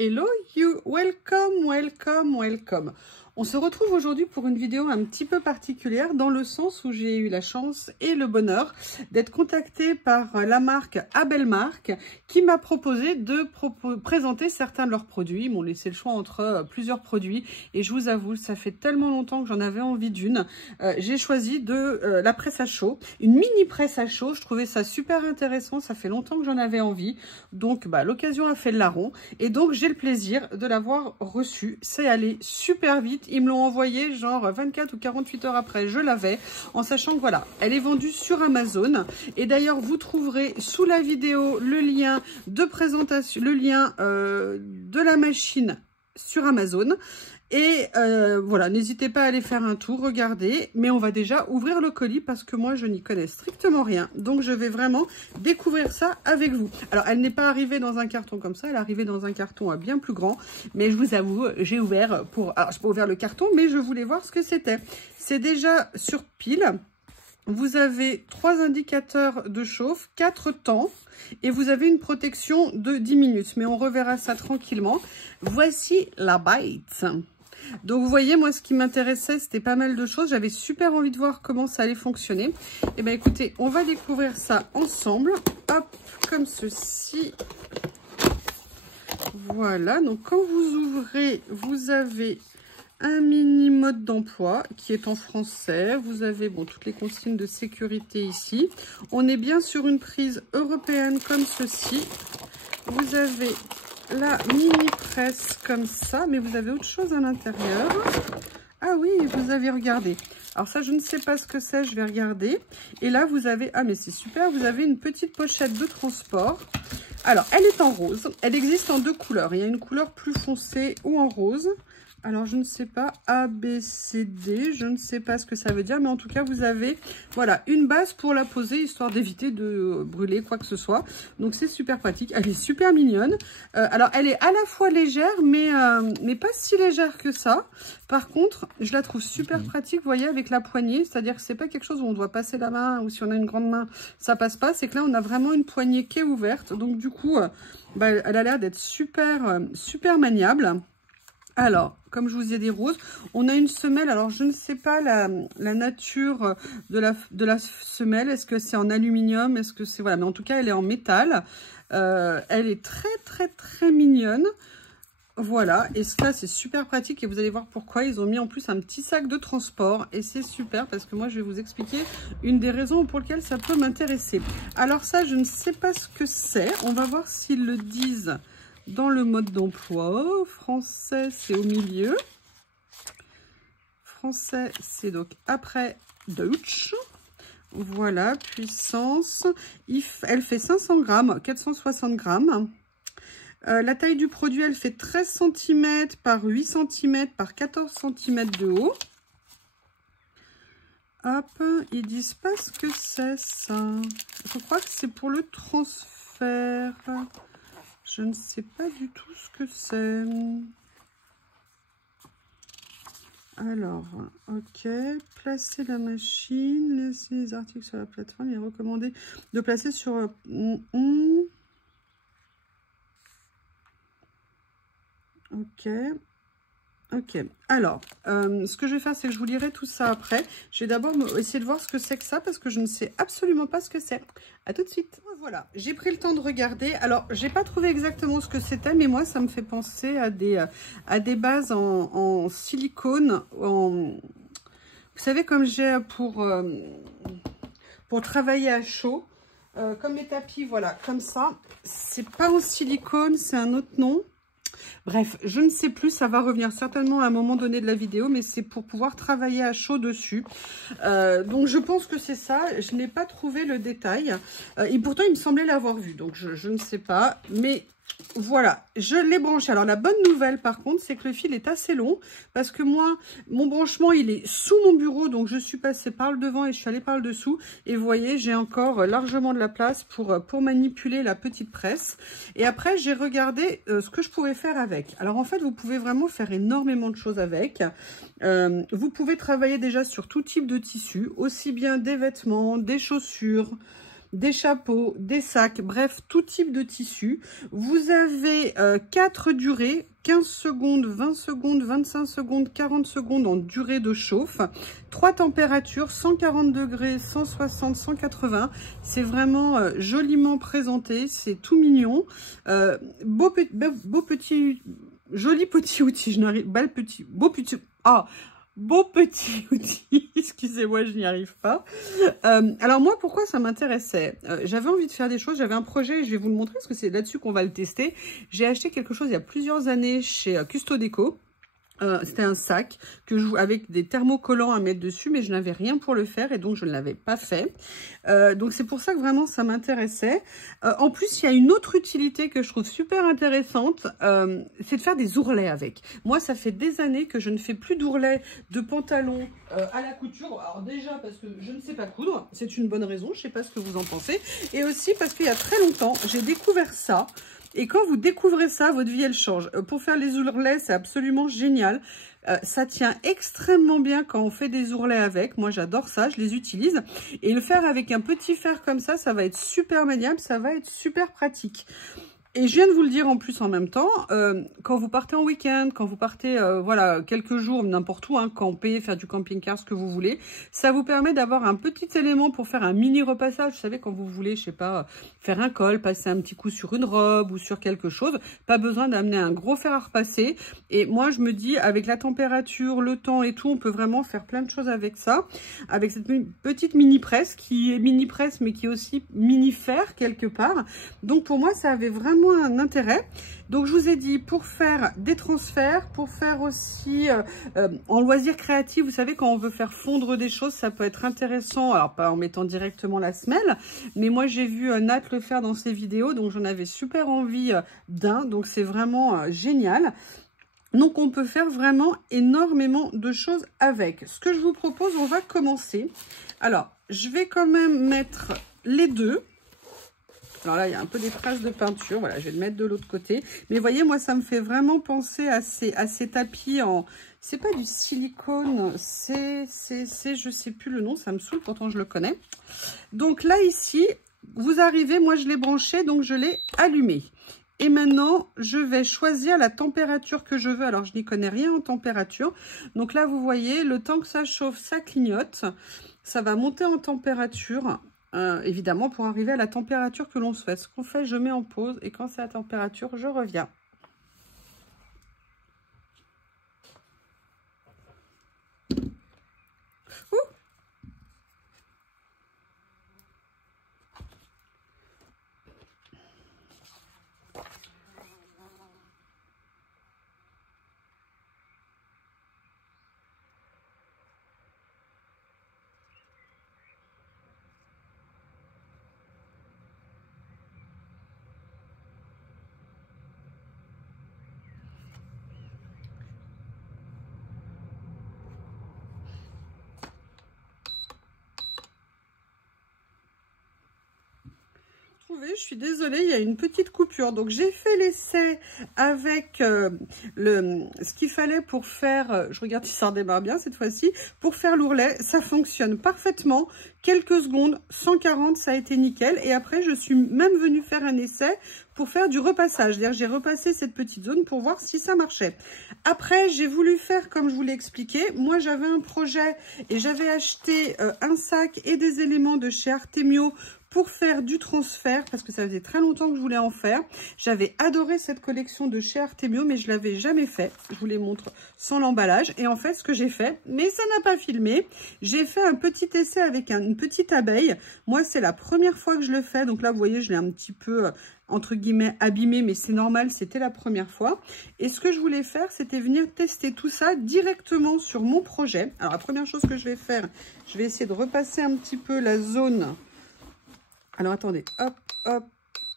Hello you, welcome, welcome, welcome. On se retrouve aujourd'hui pour une vidéo un petit peu particulière dans le sens où j'ai eu la chance et le bonheur d'être contactée par la marque Abelmark qui m'a proposé de présenter certains de leurs produits. Ils m'ont laissé le choix entre plusieurs produits et je vous avoue, ça fait tellement longtemps que j'en avais envie d'une. J'ai choisi de la presse à chaud, une mini presse à chaud. Je trouvais ça super intéressant, ça fait longtemps que j'en avais envie. Donc l'occasion a fait le larron et donc j'ai le plaisir de l'avoir reçue. C'est allé super vite. Ils me l'ont envoyé genre 24 ou 48 heures après, je l'avais, en sachant que voilà, elle est vendue sur Amazon. Et d'ailleurs, vous trouverez sous la vidéo le lien de présentation, le lien de la machine sur Amazon. Et voilà, n'hésitez pas à aller faire un tour, regardez. Mais on va déjà ouvrir le colis parce que moi, je n'y connais strictement rien. Donc, je vais vraiment découvrir ça avec vous. Alors, elle n'est pas arrivée dans un carton comme ça. Elle est arrivée dans un carton bien plus grand. Mais je vous avoue, j'ai ouvert pour... Alors, je n'ai pas ouvert le carton, mais je voulais voir ce que c'était. C'est déjà sur pile. Vous avez 3 indicateurs de chauffe, 4 temps. Et vous avez une protection de 10 minutes. Mais on reverra ça tranquillement. Voici la bite. Donc, vous voyez, moi, ce qui m'intéressait, c'était pas mal de choses. J'avais super envie de voir comment ça allait fonctionner. Et bien, écoutez, on va découvrir ça ensemble. Hop, comme ceci. Voilà. Donc, quand vous ouvrez, vous avez un mini mode d'emploi qui est en français. Vous avez toutes les consignes de sécurité ici. On est bien sur une prise européenne comme ceci. Vous avez la mini presse comme ça, mais vous avez autre chose à l'intérieur. Ah oui, vous avez regardé. Alors ça, je ne sais pas ce que c'est, je vais regarder. Et là, vous avez... Ah, mais c'est super, vous avez une petite pochette de transport. Alors, elle est en rose. Elle existe en 2 couleurs. Il y a une couleur plus foncée ou en rose. Alors, je ne sais pas, A, B, C, D, je ne sais pas ce que ça veut dire, mais en tout cas, vous avez, voilà, une base pour la poser, histoire d'éviter de brûler quoi que ce soit. Donc, c'est super pratique. Elle est super mignonne. Alors, elle est à la fois légère, mais pas si légère que ça. Par contre, je la trouve super pratique, vous voyez, avec la poignée. C'est-à-dire que c'est pas quelque chose où on doit passer la main, ou si on a une grande main, ça passe pas. C'est que là, on a vraiment une poignée qui est ouverte. Donc, du coup, elle a l'air d'être super, super maniable. Alors, comme je vous ai dit rose, on a une semelle. Alors, je ne sais pas la nature de la semelle. Est-ce que c'est en aluminium? Est-ce que c'est... Voilà, mais en tout cas, elle est en métal. Elle est très, très, très mignonne. Voilà, et ça, c'est super pratique. Et vous allez voir pourquoi. Ils ont mis en plus un petit sac de transport. Et c'est super parce que moi, je vais vous expliquer une des raisons pour lesquelles ça peut m'intéresser. Alors ça, je ne sais pas ce que c'est. On va voir s'ils le disent dans le mode d'emploi. Français, c'est au milieu. Français, c'est donc après Deutsch. Voilà, puissance. Elle fait 500 grammes, 460 grammes. La taille du produit, elle fait 13 cm par 8 cm par 14 cm de haut. Hop, ils disent pas ce que c'est ça. Je crois que c'est pour le transfert. Je ne sais pas du tout ce que c'est. Alors, ok. Placer la machine. Laisser les articles sur la plateforme. Il est recommandé de placer sur... Ok. Ok. Alors, ce que je vais faire, c'est que je vous lirai tout ça après. Je vais d'abord essayer de voir ce que c'est que ça parce que je ne sais absolument pas ce que c'est. À tout de suite. Voilà, j'ai pris le temps de regarder. Alors, j'ai pas trouvé exactement ce que c'était, mais moi, ça me fait penser à des bases en silicone. Vous savez, comme j'ai pour travailler à chaud, comme les tapis, voilà, comme ça. C'est pas en silicone, c'est un autre nom. Bref, je ne sais plus, ça va revenir certainement à un moment donné de la vidéo, mais c'est pour pouvoir travailler à chaud dessus. Donc, je pense que c'est ça. Je n'ai pas trouvé le détail. Et pourtant, il me semblait l'avoir vu. Donc, je ne sais pas. Mais voilà, je l'ai branché. Alors, la bonne nouvelle, par contre, c'est que le fil est assez long. Parce que moi, mon branchement, il est sous mon bureau. Donc, je suis passée par le devant et je suis allée par le dessous. Et vous voyez, j'ai encore largement de la place pour manipuler la petite presse. Et après, j'ai regardé ce que je pouvais faire avec. Alors, en fait, vous pouvez vraiment faire énormément de choses avec. Vous pouvez travailler déjà sur tout type de tissu. Aussi bien des vêtements, des chaussures, des chapeaux, des sacs, bref, tout type de tissu. Vous avez 4 durées, 15 secondes, 20 secondes, 25 secondes, 40 secondes en durée de chauffe. 3 températures, 140 degrés, 160, 180. C'est vraiment joliment présenté, c'est tout mignon. Beau petit, joli petit outil, je n'arrive pas, beau petit outil, excusez-moi, je n'y arrive pas. Alors moi, pourquoi ça m'intéressait? J'avais envie de faire des choses, j'avais un projet, je vais vous le montrer parce que c'est là-dessus qu'on va le tester. J'ai acheté quelque chose il y a plusieurs années chez Custo Déco. C'était un sac avec des thermocollants à mettre dessus, mais je n'avais rien pour le faire et donc je ne l'avais pas fait. Donc c'est pour ça que vraiment ça m'intéressait. En plus, il y a une autre utilité que je trouve super intéressante, c'est de faire des ourlets avec. Moi, ça fait des années que je ne fais plus d'ourlets de pantalon à la couture. Alors déjà parce que je ne sais pas coudre, c'est une bonne raison, je ne sais pas ce que vous en pensez. Et aussi parce qu'il y a très longtemps, j'ai découvert ça. Et quand vous découvrez ça, votre vie, elle change. Pour faire les ourlets, c'est absolument génial. Ça tient extrêmement bien quand on fait des ourlets avec. Moi, j'adore ça, je les utilise. Et le faire avec un petit fer comme ça va être super maniable, ça va être super pratique. Et je viens de vous le dire en plus en même temps, quand vous partez en week-end, quand vous partez voilà, quelques jours, n'importe où, hein, camper, faire du camping-car, ce que vous voulez, ça vous permet d'avoir un petit élément pour faire un mini repassage. Vous savez, quand vous voulez, je sais pas, faire un col, passer un petit coup sur une robe ou sur quelque chose, pas besoin d'amener un gros fer à repasser. Et moi, je me dis, avec la température, le temps et tout, on peut vraiment faire plein de choses avec ça. Avec cette petite mini-presse, qui est mini-presse, mais qui est aussi mini-fer quelque part. Donc pour moi, ça avait vraiment un intérêt. Donc je vous ai dit, pour faire des transferts, pour faire aussi en loisir créatif, vous savez, quand on veut faire fondre des choses, ça peut être intéressant. Alors pas en mettant directement la semelle, mais moi j'ai vu Nat le faire dans ses vidéos, donc j'en avais super envie d'un. Donc c'est vraiment génial. Donc on peut faire vraiment énormément de choses avec. Ce que je vous propose, on va commencer. Alors je vais quand même mettre les deux. Alors là, il y a un peu des traces de peinture. Voilà, je vais le mettre de l'autre côté. Mais vous voyez, moi, ça me fait vraiment penser à ces tapis en... C'est pas du silicone, je sais plus le nom, ça me saoule, pourtant je le connais. Donc là, ici, vous arrivez, moi, je l'ai branché, donc je l'ai allumé. Et maintenant, je vais choisir la température que je veux. Alors, je n'y connais rien en température. Donc là, vous voyez, le temps que ça chauffe, ça clignote. Ça va monter en température. Évidemment, pour arriver à la température que l'on souhaite. Ce qu'on fait, je mets en pause et quand c'est la température, je reviens. Ouh! Je suis désolée, il y a une petite coupure. Donc, j'ai fait l'essai avec ce qu'il fallait pour faire... je regarde si ça redémarre bien cette fois-ci. Pour faire l'ourlet, ça fonctionne parfaitement. Quelques secondes, 140, ça a été nickel. Et après, je suis même venue faire un essai pour faire du repassage. C'est-à-dire, j'ai repassé cette petite zone pour voir si ça marchait. Après, j'ai voulu faire comme je vous l'ai expliqué. Moi, j'avais un projet et j'avais acheté un sac et des éléments de chez Artemio pour faire du transfert, parce que ça faisait très longtemps que je voulais en faire. J'avais adoré cette collection de chez Artemio, mais je l'avais jamais fait. Je vous les montre sans l'emballage. Et en fait, ce que j'ai fait, mais ça n'a pas filmé, j'ai fait un petit essai avec une petite abeille. Moi, c'est la première fois que je le fais. Donc là, vous voyez, je l'ai un petit peu, entre guillemets, abîmé, mais c'est normal, c'était la première fois. Et ce que je voulais faire, c'était venir tester tout ça directement sur mon projet. Alors, la première chose que je vais faire, je vais essayer de repasser un petit peu la zone. Alors, attendez, hop, hop,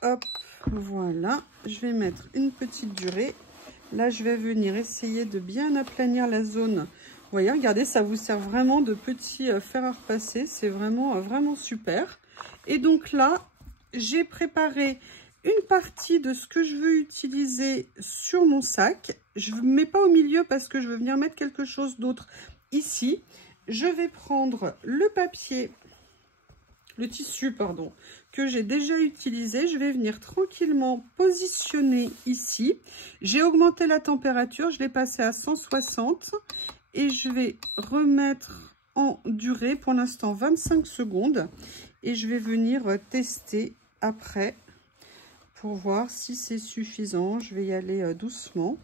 hop, voilà. Je vais mettre une petite durée. Là, je vais venir essayer de bien aplanir la zone. Vous voyez, regardez, ça vous sert vraiment de petits fers à repasser. C'est vraiment, vraiment super. Et donc là, j'ai préparé une partie de ce que je veux utiliser sur mon sac. Je ne mets pas au milieu parce que je veux venir mettre quelque chose d'autre ici. Je vais prendre le papier le tissu, pardon, que j'ai déjà utilisé. Je vais venir tranquillement positionner ici. J'ai augmenté la température, je l'ai passé à 160 et je vais remettre en durée pour l'instant 25 secondes et je vais venir tester après pour voir si c'est suffisant. Je vais y aller doucement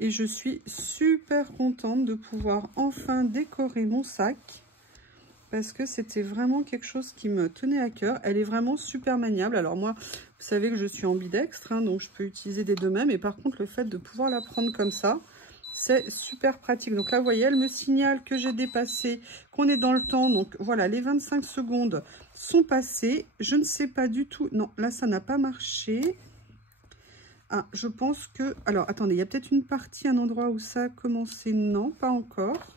et je suis super contente de pouvoir enfin décorer mon sac parce que c'était vraiment quelque chose qui me tenait à cœur. Elle est vraiment super maniable. Alors moi, vous savez que je suis ambidextre, hein, donc je peux utiliser des deux mains, mais par contre le fait de pouvoir la prendre comme ça, c'est super pratique. Donc là, vous voyez, elle me signale que j'ai dépassé, qu'on est dans le temps. Donc voilà, les 25 secondes sont passées. Je ne sais pas du tout. Non, là, ça n'a pas marché. Ah, je pense que... Alors, attendez, il y a peut-être une partie, un endroit où ça a commencé. Non, pas encore.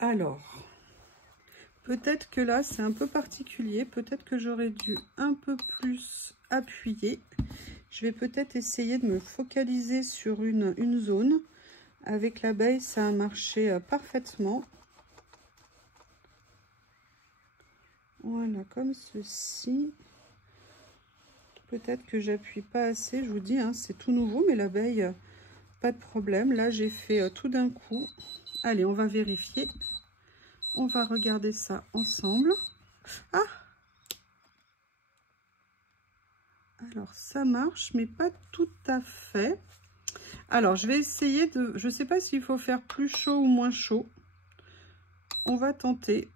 Alors, peut-être que là, c'est un peu particulier. Peut-être que j'aurais dû un peu plus appuyer. Je vais peut-être essayer de me focaliser sur une zone. Avec l'abeille, ça a marché parfaitement. Voilà, comme ceci. Peut-être que j'appuie pas assez, je vous dis, hein, c'est tout nouveau, mais l'abeille, pas de problème. Là, j'ai fait tout d'un coup. Allez, on va vérifier. On va regarder ça ensemble. Ah! Alors, ça marche, mais pas tout à fait. Alors, je vais essayer de... Je ne sais pas s'il faut faire plus chaud ou moins chaud. On va tenter.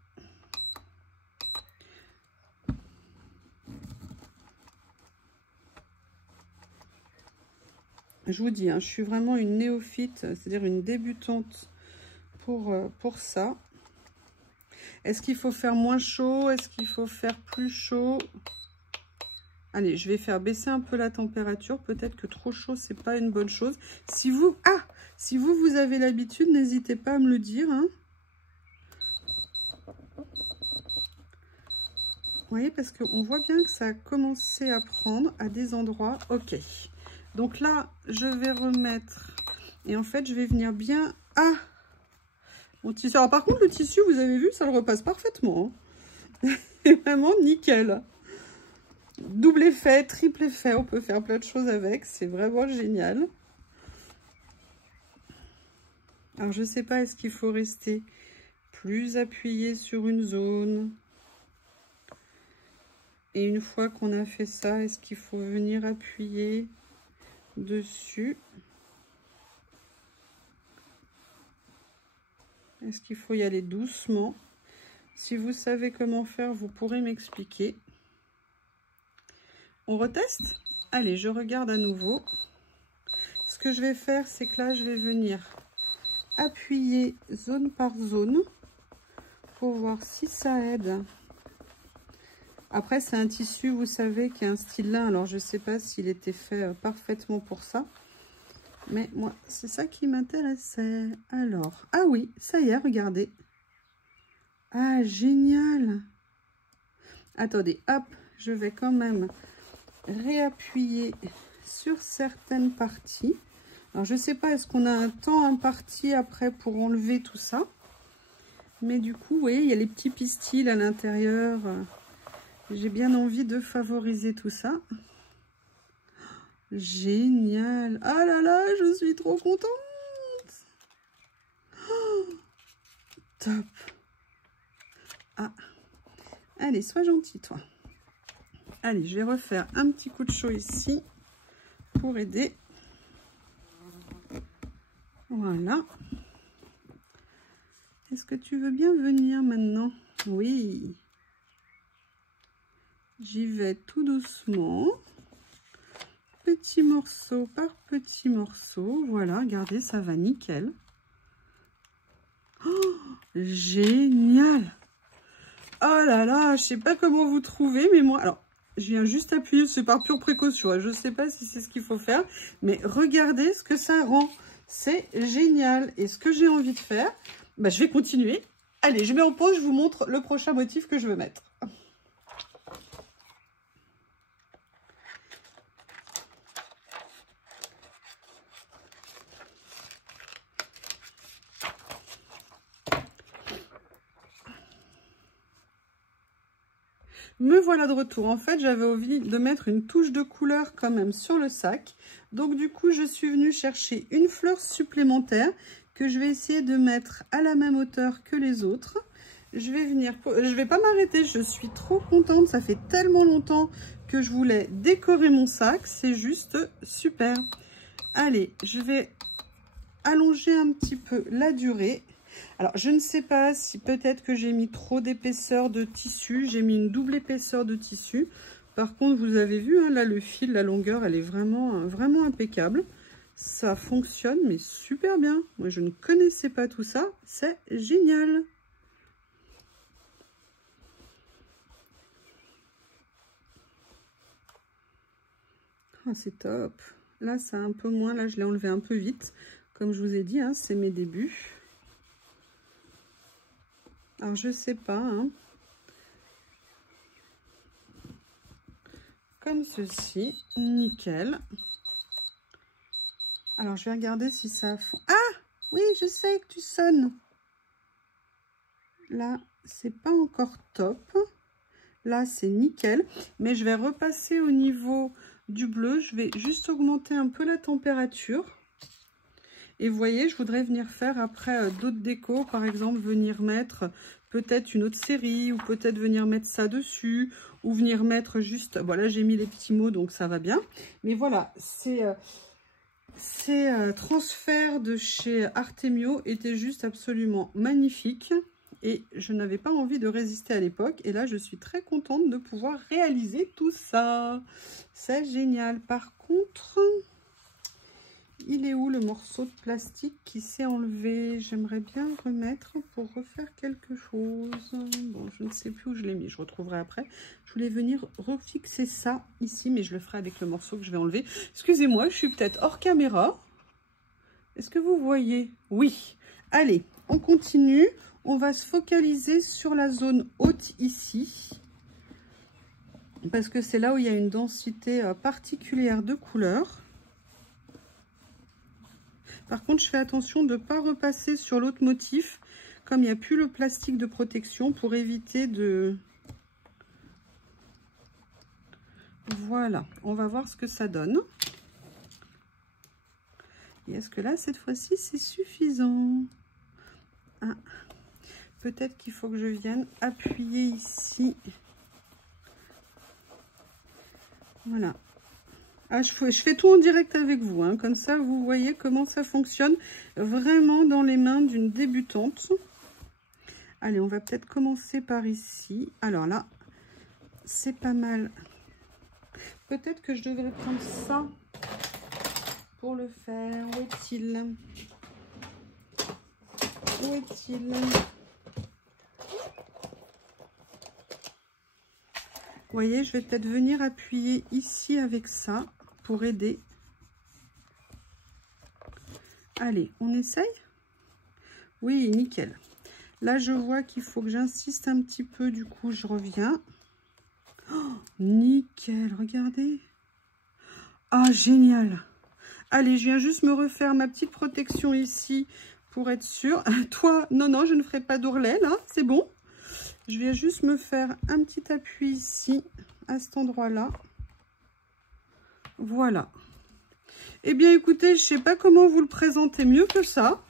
Je vous dis, hein, je suis vraiment une néophyte, c'est-à-dire une débutante pour ça. Est-ce qu'il faut faire moins chaud? Est-ce qu'il faut faire plus chaud? Allez, je vais faire baisser un peu la température. Peut-être que trop chaud, c'est pas une bonne chose. Si vous vous avez l'habitude, n'hésitez pas à me le dire. Hein. Vous voyez, parce qu'on voit bien que ça a commencé à prendre à des endroits. Ok. Donc là, je vais remettre. Et en fait, je vais venir bien... Ah! Mon tissu. Alors par contre, le tissu, vous avez vu, ça le repasse parfaitement. Hein. C'est vraiment nickel. Double effet, triple effet, on peut faire plein de choses avec. C'est vraiment génial. Alors, je ne sais pas, est-ce qu'il faut rester plus appuyé sur une zone? Et une fois qu'on a fait ça, est-ce qu'il faut venir appuyer dessus? Est-ce qu'il faut y aller doucement? Si vous savez comment faire, vous pourrez m'expliquer. On reteste? Allez, je regarde à nouveau. Ce que je vais faire, c'est que là, je vais venir appuyer zone par zone pour voir si ça aide. Après, c'est un tissu, vous savez, qui a un style lin. Alors, je ne sais pas s'il était fait parfaitement pour ça. Mais moi, c'est ça qui m'intéressait. Alors, ah oui, ça y est, regardez. Ah, génial! Attendez, hop, je vais quand même réappuyer sur certaines parties. Alors, je ne sais pas, est-ce qu'on a un temps imparti après pour enlever tout ça? Mais du coup, vous voyez, il y a les petits pistils à l'intérieur. J'ai bien envie de favoriser tout ça. Génial! Ah là là, je suis trop contente! Oh, top! Ah! Allez, sois gentil, toi. Allez, je vais refaire un petit coup de chaud ici pour aider. Voilà. Est-ce que tu veux bien venir maintenant? Oui. J'y vais tout doucement. Petit morceau par petit morceau. Voilà, regardez, ça va nickel. Oh, génial! Oh là là, je sais pas comment vous trouvez, mais moi... Alors, je viens juste appuyer, c'est par pure précaution. Hein, je ne sais pas si c'est ce qu'il faut faire, mais regardez ce que ça rend. C'est génial. Et ce que j'ai envie de faire, bah, je vais continuer. Allez, je mets en pause, je vous montre le prochain motif que je veux mettre. Me voilà de retour. En fait, j'avais envie de mettre une touche de couleur quand même sur le sac. Donc du coup, je suis venue chercher une fleur supplémentaire que je vais essayer de mettre à la même hauteur que les autres. Je vais pas m'arrêter, je suis trop contente. Ça fait tellement longtemps que je voulais décorer mon sac. C'est juste super. Allez, je vais allonger un petit peu la durée. Alors, je ne sais pas si peut-être que j'ai mis trop d'épaisseur de tissu. J'ai mis une double épaisseur de tissu. Par contre, vous avez vu, hein, là, le fil, la longueur, elle est vraiment, vraiment impeccable. Ça fonctionne, mais super bien. Moi, je ne connaissais pas tout ça. C'est génial. Ah, c'est top. Là, ça a un peu moins. Là, je l'ai enlevé un peu vite. Comme je vous ai dit, hein, c'est mes débuts. Alors, je sais pas, hein. Comme ceci, nickel. Alors, je vais regarder si ça... Ah, oui, je sais que tu sonnes. Là, c'est pas encore top. Là, c'est nickel. Mais je vais repasser au niveau du bleu. Je vais juste augmenter un peu la température. Et vous voyez, je voudrais venir faire après d'autres décos. Par exemple, venir mettre peut-être une autre série ou peut-être venir mettre ça dessus ou venir mettre juste... Voilà, j'ai mis les petits mots, donc ça va bien. Mais voilà, ces transferts de chez Artemio étaient juste absolument magnifiques. Et je n'avais pas envie de résister à l'époque. Et là, je suis très contente de pouvoir réaliser tout ça. C'est génial. Par contre... Il est où le morceau de plastique qui s'est enlevé? J'aimerais bien remettre pour refaire quelque chose. Bon, je ne sais plus où je l'ai mis. Je retrouverai après. Je voulais venir refixer ça ici, mais je le ferai avec le morceau que je vais enlever. Excusez-moi, je suis peut-être hors caméra. Est-ce que vous voyez? Oui. Allez, on continue. On va se focaliser sur la zone haute ici. Parce que c'est là où il y a une densité particulière de couleurs. Par contre, je fais attention de ne pas repasser sur l'autre motif, comme il n'y a plus le plastique de protection, pour éviter de... Voilà, on va voir ce que ça donne. Et est-ce que là, cette fois-ci, c'est suffisant? Ah, peut-être qu'il faut que je vienne appuyer ici. Voilà. Ah, je fais tout en direct avec vous, hein. Comme ça, vous voyez comment ça fonctionne vraiment dans les mains d'une débutante. Allez, on va peut-être commencer par ici. Alors là, c'est pas mal. Peut-être que je devrais prendre ça pour le faire. Où est-il? Où est-il? Vous voyez, je vais peut-être venir appuyer ici avec ça pour aider. Allez, on essaye? Oui, nickel. Là, je vois qu'il faut que j'insiste un petit peu. Du coup, je reviens. Oh, nickel, regardez. Ah, génial. Allez, je viens juste me refaire ma petite protection ici pour être sûre. Toi, non, non, je ne ferai pas d'ourlet, là. C'est bon. Je viens juste me faire un petit appui ici, à cet endroit-là. Voilà. Eh bien, écoutez, je ne sais pas comment vous le présenter mieux que ça.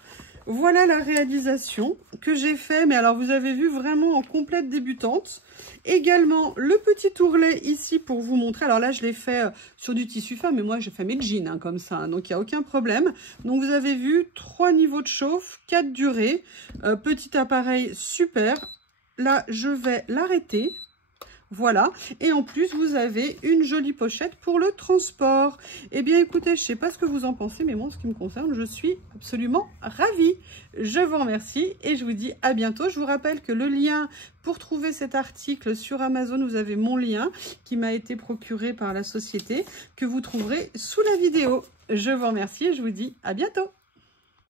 Voilà la réalisation que j'ai fait. Mais alors, vous avez vu vraiment en complète débutante. Également, le petit ourlet ici pour vous montrer. Alors là, je l'ai fait sur du tissu fin, mais moi, j'ai fait mes jeans hein, comme ça. Hein, donc, il n'y a aucun problème. Donc, vous avez vu 3 niveaux de chauffe, 4 durées. Petit appareil super. Là, je vais l'arrêter. Voilà. Et en plus, vous avez une jolie pochette pour le transport. Eh bien, écoutez, je ne sais pas ce que vous en pensez, mais moi, en ce qui me concerne, je suis absolument ravie. Je vous remercie et je vous dis à bientôt. Je vous rappelle que le lien pour trouver cet article sur Amazon, vous avez mon lien qui m'a été procuré par la société, que vous trouverez sous la vidéo. Je vous remercie et je vous dis à bientôt.